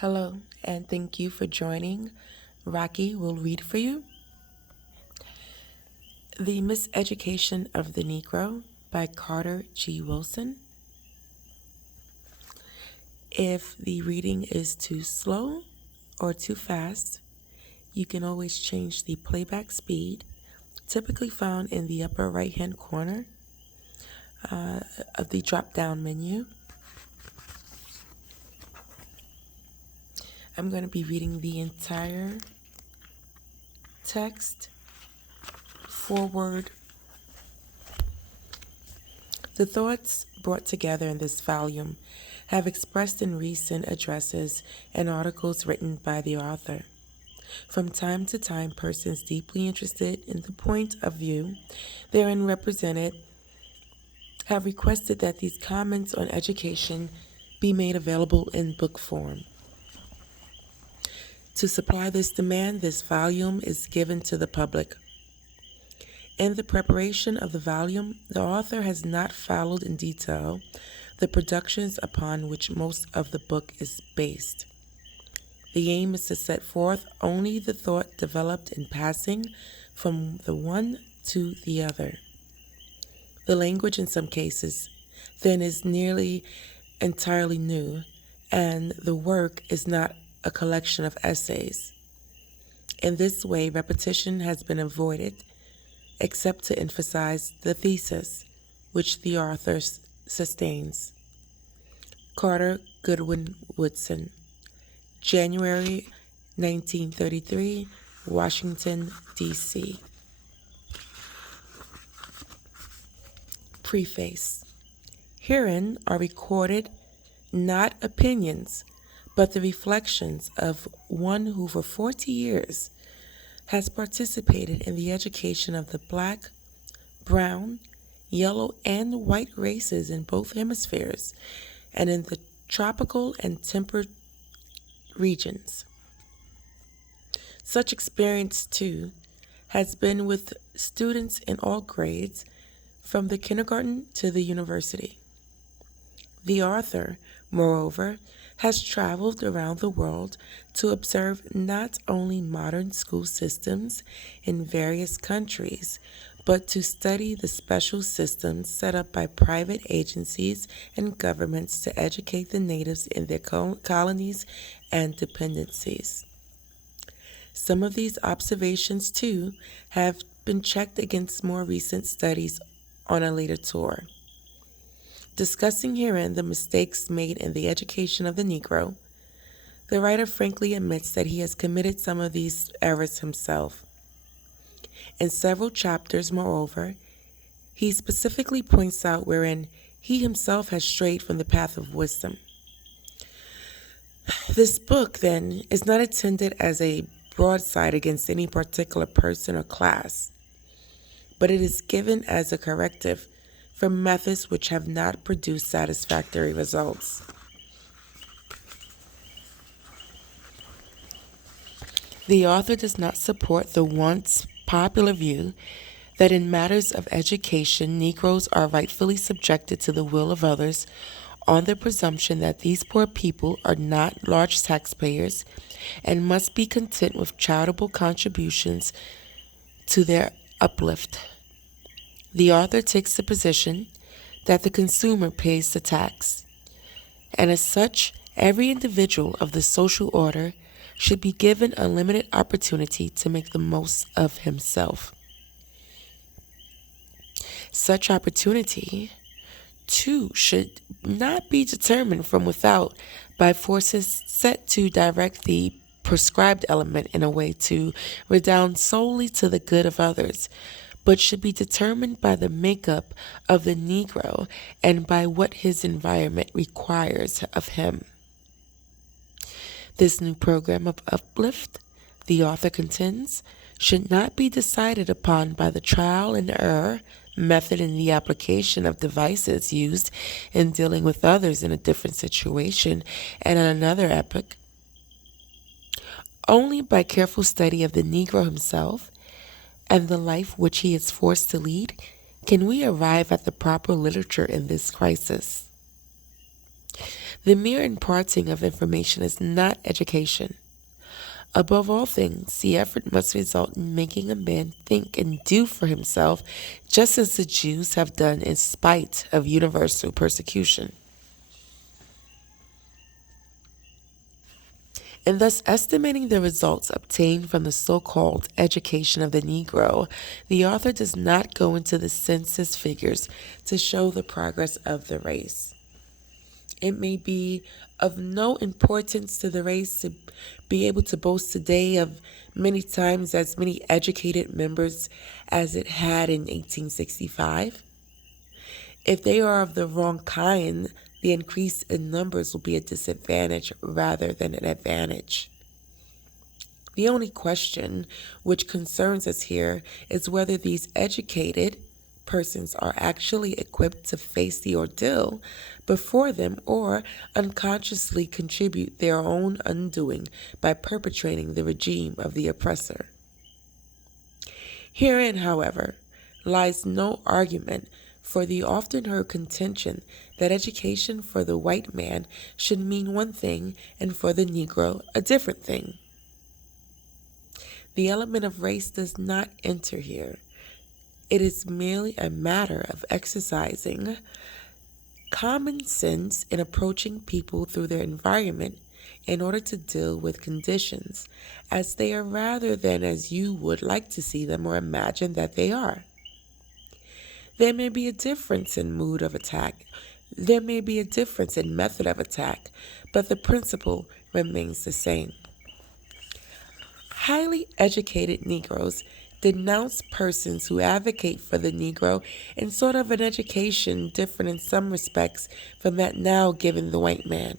Hello, and thank you for joining. Rocky will read for you The Miseducation of the Negro by Carter G. Woodson. If the reading is too slow or too fast, you can always change the playback speed, typically found in the upper right-hand corner of the drop-down menu. I'm going to be reading the entire text. Foreword. The thoughts brought together in this volume have expressed in recent addresses and articles written by the author. From time to time, persons deeply interested in the point of view therein represented have requested that these comments on education be made available in book form. To supply this demand, this volume is given to the public. In the preparation of the volume, the author has not followed in detail the productions upon which most of the book is based. The aim is to set forth only the thought developed in passing from the one to the other. The language in some cases, then, is nearly entirely new, and the work is not a collection of essays. In this way, repetition has been avoided, except to emphasize the thesis, which the author sustains. Carter Godwin Woodson, January 1933, Washington, D.C. Preface. Herein are recorded not opinions, but the reflections of one who for 40 years has participated in the education of the black, brown, yellow, and white races in both hemispheres and in the tropical and temperate regions. Such experience, too, has been with students in all grades, from the kindergarten to the university. The author, moreover, has traveled around the world to observe not only modern school systems in various countries, but to study the special systems set up by private agencies and governments to educate the natives in their colonies and dependencies. Some of these observations, too, have been checked against more recent studies on a later tour. Discussing herein the mistakes made in the education of the Negro, the writer frankly admits that he has committed some of these errors himself. In several chapters, moreover, he specifically points out wherein he himself has strayed from the path of wisdom. This book, then, is not intended as a broadside against any particular person or class, but it is given as a corrective for methods which have not produced satisfactory results. The author does not support the once popular view that in matters of education, Negroes are rightfully subjected to the will of others on the presumption that these poor people are not large taxpayers and must be content with charitable contributions to their uplift. The author takes the position that the consumer pays the tax, and as such, every individual of the social order should be given unlimited opportunity to make the most of himself. Such opportunity, too, should not be determined from without by forces set to direct the prescribed element in a way to redound solely to the good of others, but should be determined by the makeup of the Negro and by what his environment requires of him. This new program of uplift, the author contends, should not be decided upon by the trial and error method in the application of devices used in dealing with others in a different situation and at another epoch. Only by careful study of the Negro himself and the life which he is forced to lead can we arrive at the proper literature in this crisis. The mere imparting of information is not education. Above all things, the effort must result in making a man think and do for himself, just as the Jews have done in spite of universal persecution. In thus estimating the results obtained from the so-called education of the Negro, the author does not go into the census figures to show the progress of the race. It may be of no importance to the race to be able to boast today of many times as many educated members as it had in 1865. If they are of the wrong kind, the increase in numbers will be a disadvantage rather than an advantage. The only question which concerns us here is whether these educated persons are actually equipped to face the ordeal before them or unconsciously contribute their own undoing by perpetrating the regime of the oppressor. Herein, however, lies no argument for the often heard contention that education for the white man should mean one thing and for the Negro a different thing. The element of race does not enter here. It is merely a matter of exercising common sense in approaching people through their environment in order to deal with conditions as they are rather than as you would like to see them or imagine that they are. There may be a difference in mood of attack. There may be a difference in method of attack, but the principle remains the same. Highly educated Negroes denounce persons who advocate for the Negro in sort of an education different in some respects from that now given the white man.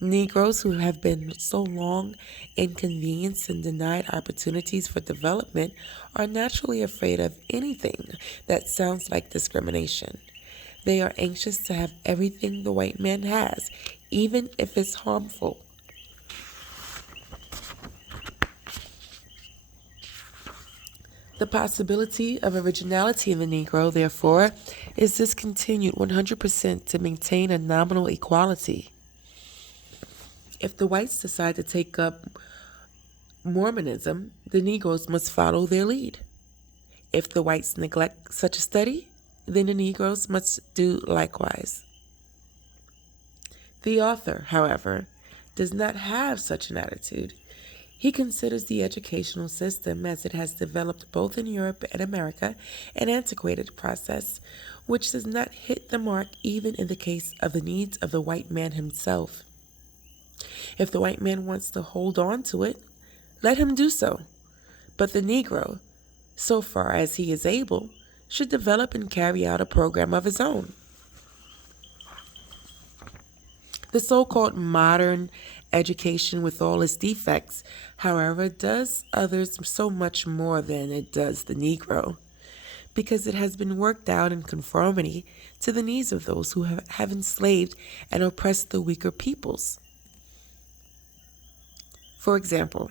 Negroes who have been so long inconvenienced and denied opportunities for development are naturally afraid of anything that sounds like discrimination. They are anxious to have everything the white man has, even if it's harmful. The possibility of originality in the Negro, therefore, is discontinued 100% to maintain a nominal equality. If the whites decide to take up Mormonism, the Negroes must follow their lead. If the whites neglect such a study, then the Negroes must do likewise. The author, however, does not have such an attitude. He considers the educational system as it has developed both in Europe and America an antiquated process, which does not hit the mark even in the case of the needs of the white man himself. If the white man wants to hold on to it, let him do so. But the Negro, so far as he is able, should develop and carry out a program of his own. The so-called modern education, with all its defects, however, does others so much more than it does the Negro, because it has been worked out in conformity to the needs of those who have enslaved and oppressed the weaker peoples. For example,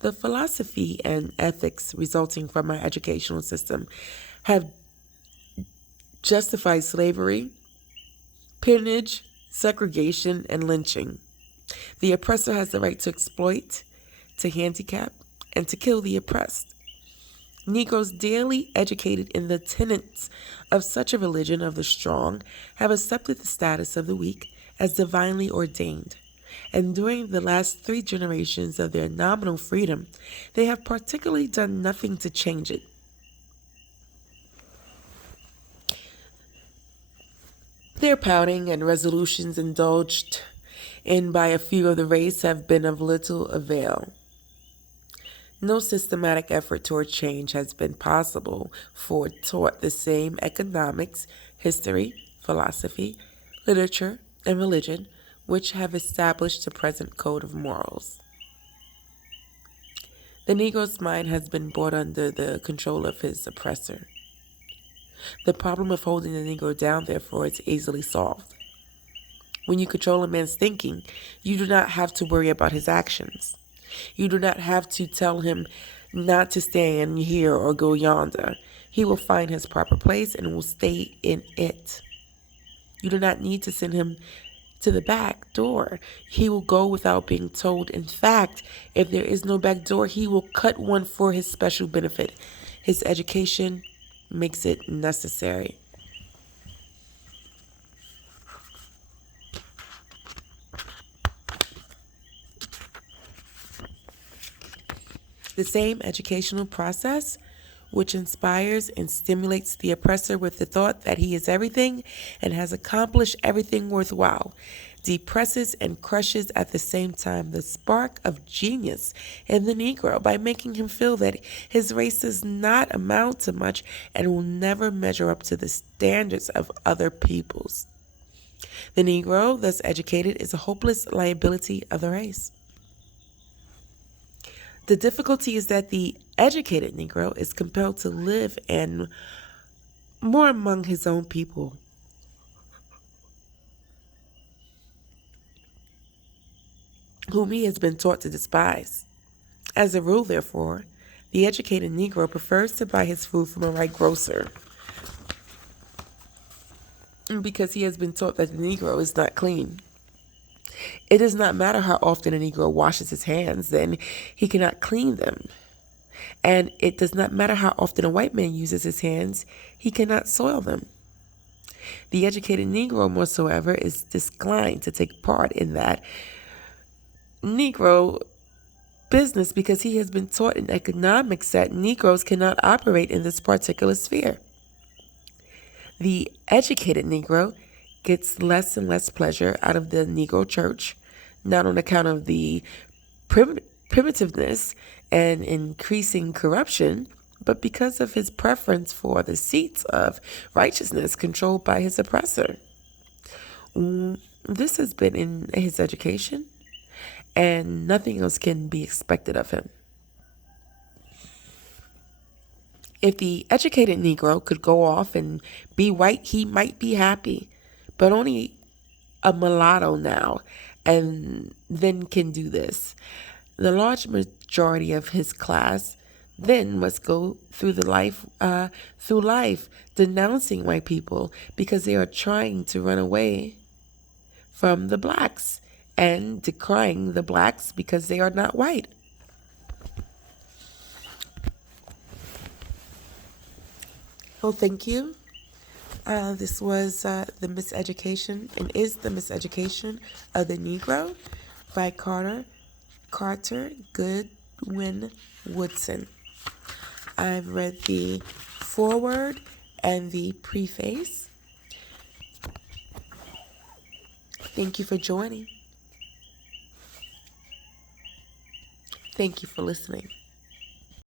the philosophy and ethics resulting from our educational system have justified slavery, peonage, segregation, and lynching. The oppressor has the right to exploit, to handicap, and to kill the oppressed. Negroes daily educated in the tenets of such a religion of the strong have accepted the status of the weak as divinely ordained, and during the last 3 generations of their nominal freedom, they have particularly done nothing to change it. Their pouting and resolutions indulged in by a few of the race have been of little avail. No systematic effort toward change has been possible, for taught the same economics, history, philosophy, literature, and religion which have established the present code of morals. The Negro's mind has been brought under the control of his oppressor. The problem of holding the Negro down, therefore, is easily solved. When you control a man's thinking, you do not have to worry about his actions. You do not have to tell him not to stand here or go yonder. He will find his proper place and will stay in it. You do not need to send him to the back door. He will go without being told. In fact, if there is no back door, he will cut one for his special benefit. His education makes it necessary. The same educational process which inspires and stimulates the oppressor with the thought that he is everything and has accomplished everything worthwhile, depresses and crushes at the same time the spark of genius in the Negro by making him feel that his race does not amount to much and will never measure up to the standards of other peoples. The Negro, thus educated, is a hopeless liability of the race. The difficulty is that the educated Negro is compelled to live and more among his own people. Whom he has been taught to despise. As a rule, therefore, the educated Negro prefers to buy his food from a white grocer because he has been taught that the Negro is not clean. It does not matter how often a Negro washes his hands, then he cannot clean them. And it does not matter how often a white man uses his hands, he cannot soil them. The educated Negro, moreover, is disinclined to take part in that Negro business because he has been taught in economics that Negroes cannot operate in this particular sphere. The educated Negro gets less and less pleasure out of the Negro church, not on account of the primitiveness and increasing corruption, but because of his preference for the seats of righteousness controlled by his oppressor. This has been in his education, and nothing else can be expected of him. If the educated Negro could go off and be white, he might be happy, but only a mulatto now, and then can do this. The large majority of his class then must go through life denouncing white people because they are trying to run away from the blacks and decrying the blacks because they are not white. Well, thank you. This was The Miseducation and is the Miseducation of the Negro by Carter Godwin Woodson. I've read the foreword and the preface. Thank you for joining. Thank you for listening.